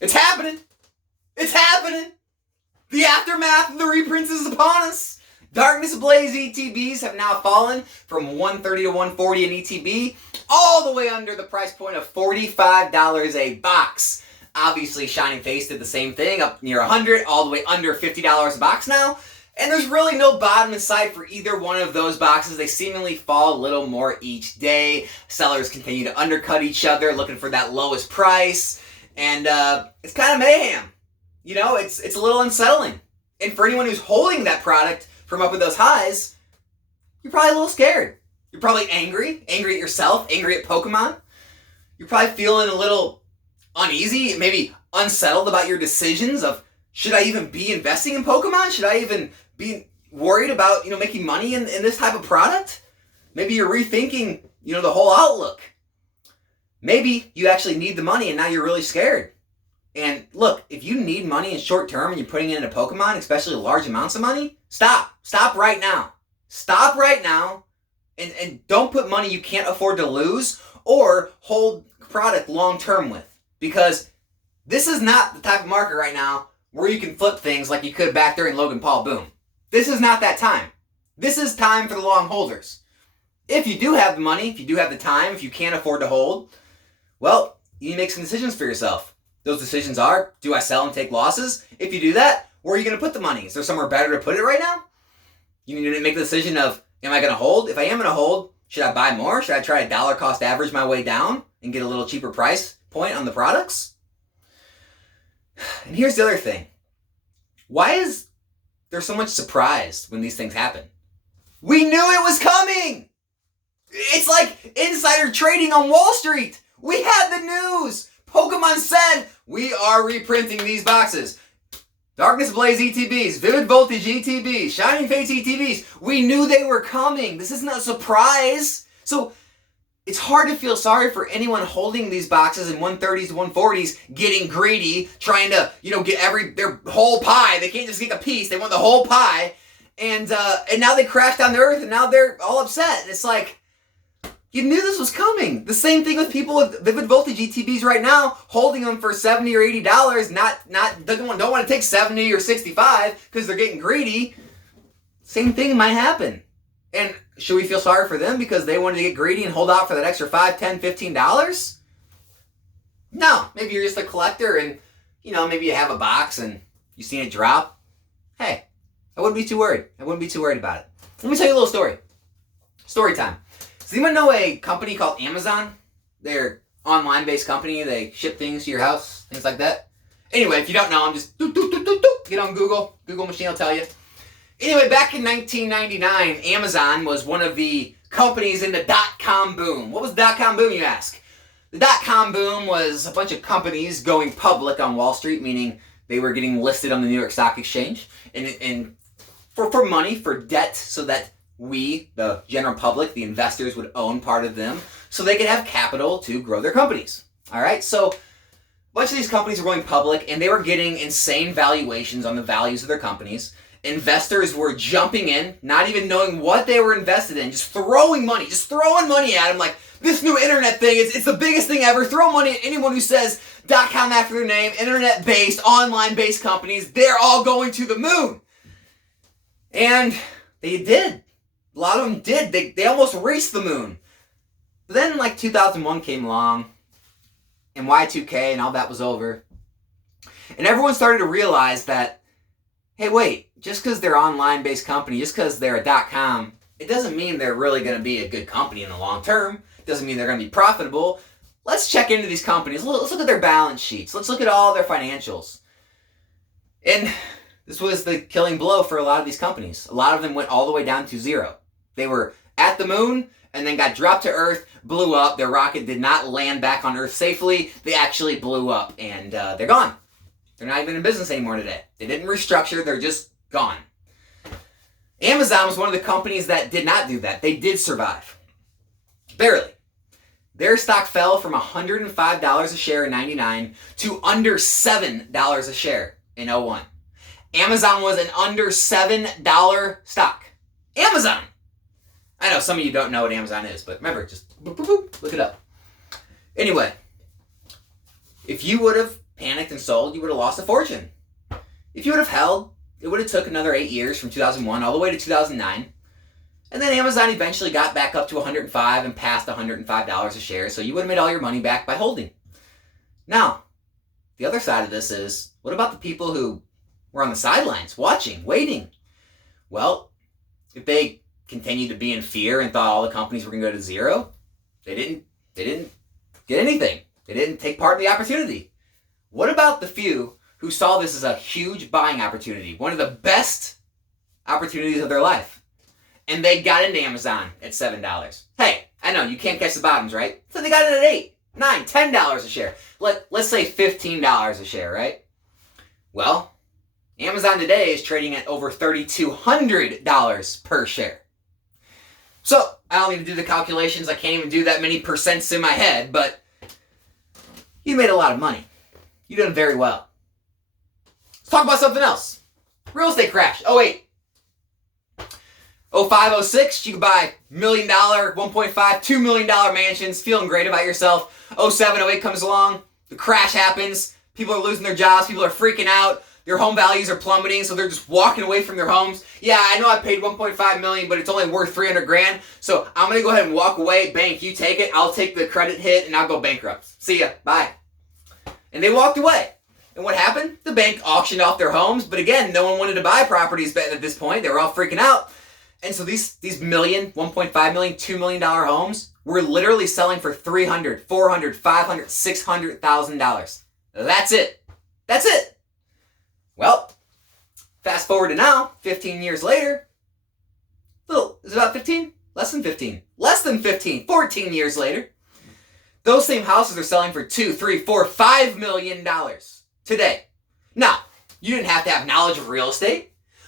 It's happening. It's happening. The aftermath of the reprints is upon us. Darkness Ablaze ETBs have now fallen from $130 to $140 an ETB, all the way under the price point of $45 a box. Obviously, Shining Face did the same thing, up near $100, all the way under $50 a box now. And there's really no bottom in sight for either one of those boxes. They seemingly fall a little more each day. Sellers continue to undercut each other, looking for that lowest price. And it's kind of mayhem. You know, it's a little unsettling. And for anyone who's holding that product from up at those highs, you're probably a little scared. You're probably angry at yourself, angry at Pokemon. You're probably feeling a little uneasy, maybe unsettled about your decisions of, should I even be investing in Pokemon? Should I even be worried about, making money in this type of product? Maybe you're rethinking, the whole outlook. Maybe you actually need the money and now you're really scared. And look, if you need money in short term and you're putting it into Pokemon, especially large amounts of money, stop. Stop right now. Stop right now. And don't put money you can't afford to lose or hold product long term with. Because this is not the type of market right now where you can flip things like you could back during Logan Paul boom. This is not that time. This is time for the long holders. If you do have the money, if you do have the time, if you can't afford to hold, well, you need to make some decisions for yourself. Those decisions are, do I sell and take losses? If you do that, where are you going to put the money? Is there somewhere better to put it right now? You need to make the decision of, am I going to hold? If I am going to hold, should I buy more? Should I try to dollar cost average my way down and get a little cheaper price point on the products? And here's the other thing. Why is there so much surprise when these things happen? We knew it was coming! It's like insider trading on Wall Street. We had the news. Pokemon said, we are reprinting these boxes. Darkness Ablaze ETBs, Vivid Voltage ETBs, Shining Fates ETBs. We knew they were coming. This isn't a surprise. So it's hard to feel sorry for anyone holding these boxes in 130s, 140s, getting greedy, trying to, get their whole pie. They can't just get a piece. They want the whole pie. And now they crashed down to earth and now they're all upset. And it's like, you knew this was coming. The same thing with people with Vivid Voltage ETBs right now, holding them for $70 or $80, don't want to take 70 or 65 because they're getting greedy. Same thing might happen. And should we feel sorry for them because they wanted to get greedy and hold out for that extra $5, $10, $15? No. Maybe you're just a collector and, maybe you have a box and you've seen it drop. Hey, I wouldn't be too worried. About it. Let me tell you a little story. Story time. Does anyone know a company called Amazon? They're an online-based company. They ship things to your house, things like that. Anyway, if you don't know, I'm just get on Google. Google machine will tell you. Anyway, back in 1999, Amazon was one of the companies in the dot-com boom. What was the dot-com boom, you ask? The dot-com boom was a bunch of companies going public on Wall Street, meaning they were getting listed on the New York Stock Exchange, and for money, for debt, so that we, the general public, the investors, would own part of them so they could have capital to grow their companies. All right, so a bunch of these companies were going public and they were getting insane valuations on the values of their companies. Investors were jumping in, not even knowing what they were invested in, just throwing money at them like, this new internet thing, it's the biggest thing ever. Throw money at anyone who says .com after their name, internet-based, online-based companies. They're all going to the moon. And they did. A lot of them did. They almost reached the moon. But then 2001 came along and Y2K and all that was over. And everyone started to realize that, hey, wait, just because they're an online-based company, just because they're a .com, it doesn't mean they're really going to be a good company in the long term. It doesn't mean they're going to be profitable. Let's check into these companies. Let's look at their balance sheets. Let's look at all their financials. And this was the killing blow for a lot of these companies. A lot of them went all the way down to zero. They were at the moon and then got dropped to Earth, blew up. Their rocket did not land back on Earth safely. They actually blew up and they're gone. They're not even in business anymore today. They didn't restructure. They're just gone. Amazon was one of the companies that did not do that. They did survive. Barely. Their stock fell from $105 a share in 99 to under $7 a share in 01. Amazon was an under $7 stock. Amazon! I know some of you don't know what Amazon is, but remember, just boop, boop, boop, look it up. Anyway, if you would have panicked and sold, you would have lost a fortune. If you would have held, it would have took another 8 years from 2001 all the way to 2009. And then Amazon eventually got back up to $105 and passed $105 a share, so you would have made all your money back by holding. Now, the other side of this is, what about the people who were on the sidelines, watching, waiting? Well, if they continued to be in fear and thought all the companies were going to go to zero, they didn't get anything. They didn't take part in the opportunity. What about the few who saw this as a huge buying opportunity, one of the best opportunities of their life, and they got into Amazon at $7? Hey, I know, you can't catch the bottoms, right? So they got it at $8, $9, $10 a share. Let's say $15 a share, right? Well, Amazon today is trading at over $3,200 per share. So, I don't need to do the calculations. I can't even do that many percents in my head, but you made a lot of money. You did very well. Let's talk about something else. Real estate crash. 08. 05, 06, you could buy $1 million, $1.5, $2 million mansions, feeling great about yourself. 07, 08 comes along, the crash happens, people are losing their jobs, people are freaking out, their home values are plummeting, so they're just walking away from their homes. Yeah, I know I paid $1.5 million, but it's only worth $300,000, so I'm going to go ahead and walk away. Bank, you take it, I'll take the credit hit, and I'll go bankrupt. See ya, bye. And they walked away. And what happened? The bank auctioned off their homes, but again, no one wanted to buy properties at this point. They were all freaking out. And so these million, $1.5 million, $2 million homes were literally selling for $300,000, $400,000, $500,000, $600,000. That's it. That's it. Well, fast forward to now, 15 years later. Is it about 15? Less than 15. Less than 15. 14 years later. Those same houses are selling for $2, $3, $4, $5 million today. Now, you didn't have to have knowledge of real estate.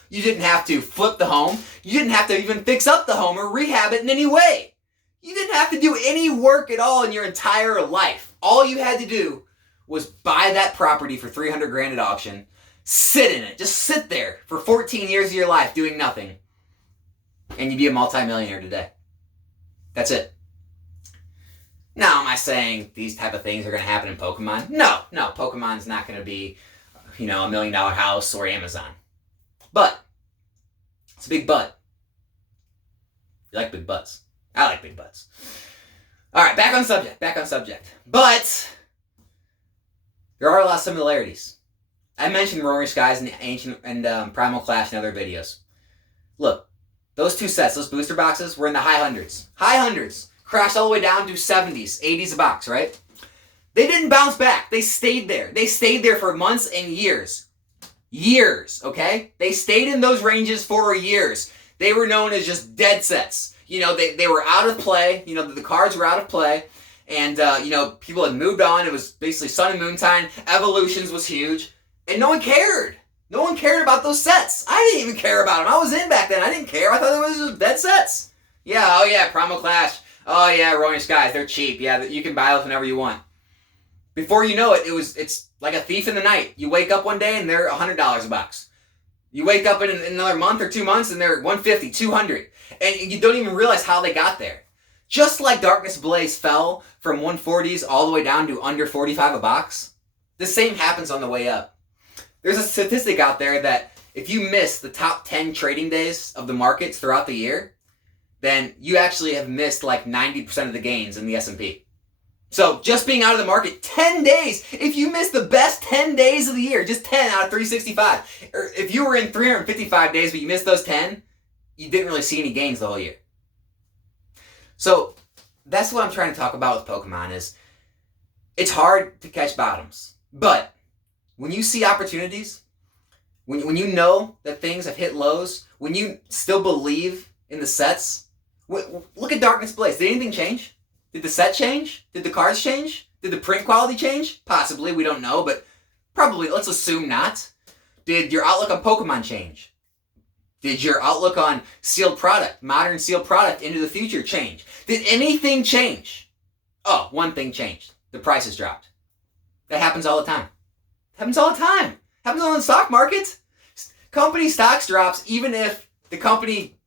You didn't have to flip the home. You didn't have to even fix up the home or rehab it in any way. You didn't have to do any work at all in your entire life. All you had to do was buy that property for $300,000 at auction, sit in it, just sit there for 14 years of your life doing nothing, and you'd be a multimillionaire today. That's it. Now, am I saying these type of things are going to happen in Pokemon? No, Pokemon's not going to be, a $1 million house or Amazon. But, it's a big but. You like big butts. I like big butts. Alright, back on subject. But, there are a lot of similarities. I mentioned Roaring Skies and Ancient and Primal Clash in other videos. Look, those two sets, those booster boxes, were in the high hundreds. High hundreds. Crashed all the way down to 70s, 80s a box, right? They didn't bounce back. They stayed there. They stayed there for months and years. Years, okay? They stayed in those ranges for years. They were known as just dead sets. They were out of play. The cards were out of play. And, people had moved on. It was basically Sun and Moon time. Evolutions was huge. And no one cared. No one cared about those sets. I didn't even care about them. I was in back then. I didn't care. I thought it was just dead sets. Yeah, Primal Clash. Oh, yeah, Roaring Skies. They're cheap. Yeah, you can buy those whenever you want. Before you know it, it's like a thief in the night. You wake up one day and they're $100 a box. You wake up in another month or 2 months and they're $150, $200. And you don't even realize how they got there. Just like Darkness Ablaze fell from 140s all the way down to under 45 a box, the same happens on the way up. There's a statistic out there that if you miss the top 10 trading days of the markets throughout the year, then you actually have missed like 90% of the gains in the S&P. So just being out of the market 10 days, if you miss the best 10 days of the year, just 10 out of 365, or if you were in 355 days but you missed those 10, you didn't really see any gains the whole year. So that's what I'm trying to talk about with Pokemon is it's hard to catch bottoms. But when you see opportunities, when you know that things have hit lows, when you still believe in the sets, look at Darkness Blaze. Did anything change? Did the set change? Did the cards change? Did the print quality change? Possibly, we don't know, but probably, let's assume not. Did your outlook on Pokemon change? Did your outlook on sealed product, modern sealed product into the future change? Did anything change? Oh, one thing changed. The prices dropped. That happens all the time. Happens all the time. Happens on the stock market. Company stocks drops even if the company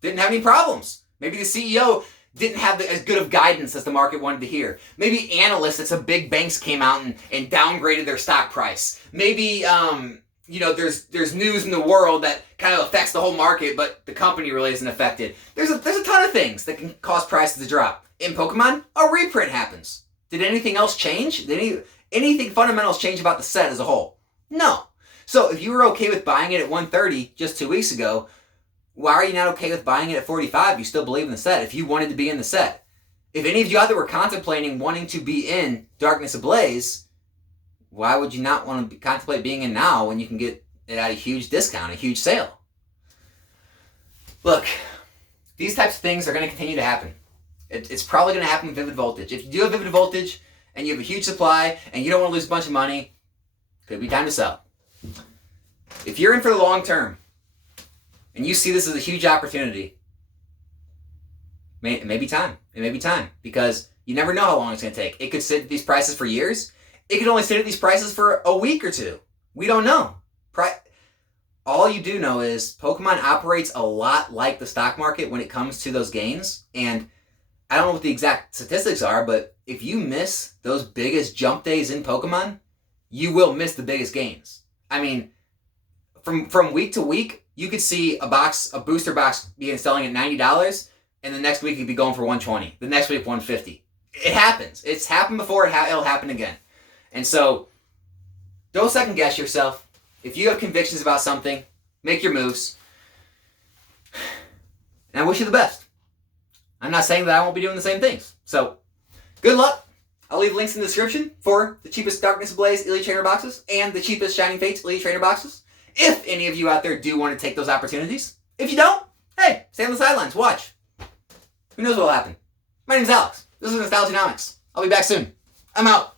didn't have any problems. Maybe the CEO didn't have as good of guidance as the market wanted to hear. Maybe analysts at some big banks came out and downgraded their stock price. Maybe, there's news in the world that kind of affects the whole market, but the company really isn't affected. There's a ton of things that can cause prices to drop. In Pokemon, a reprint happens. Did anything else change? Did anything fundamentals change about the set as a whole? No. So if you were okay with buying it at 130 just 2 weeks ago, why are you not okay with buying it at 45? You still believe in the set. If you wanted to be in the set. If any of you out there were contemplating wanting to be in Darkness Ablaze, why would you not want to contemplate being in now when you can get it at a huge discount, a huge sale? Look, these types of things are going to continue to happen. It's probably going to happen with Vivid Voltage. If you do have Vivid Voltage and you have a huge supply and you don't want to lose a bunch of money, could be time to sell. If you're in for the long term and you see this as a huge opportunity, it may be time. It may be time because you never know how long it's going to take. It could sit at these prices for years. It could only sit at these prices for a week or two. We don't know. All you do know is Pokemon operates a lot like the stock market when it comes to those gains. And I don't know what the exact statistics are, but if you miss those biggest jump days in Pokemon, you will miss the biggest gains. I mean, from week to week, you could see a booster box being selling at $90, and the next week it'd be going for $120. The next week, $150. It happens. It's happened before. It'll happen again. And so, don't second guess yourself. If you have convictions about something, make your moves. And I wish you the best. I'm not saying that I won't be doing the same things. So, good luck. I'll leave links in the description for the cheapest Darkness Ablaze Elite Trainer boxes and the cheapest Shining Fates Elite Trainer boxes. If any of you out there do want to take those opportunities. If you don't, hey, stay on the sidelines. Watch. Who knows what will happen? My name's Alex. This is Nostalgianomics. I'll be back soon. I'm out.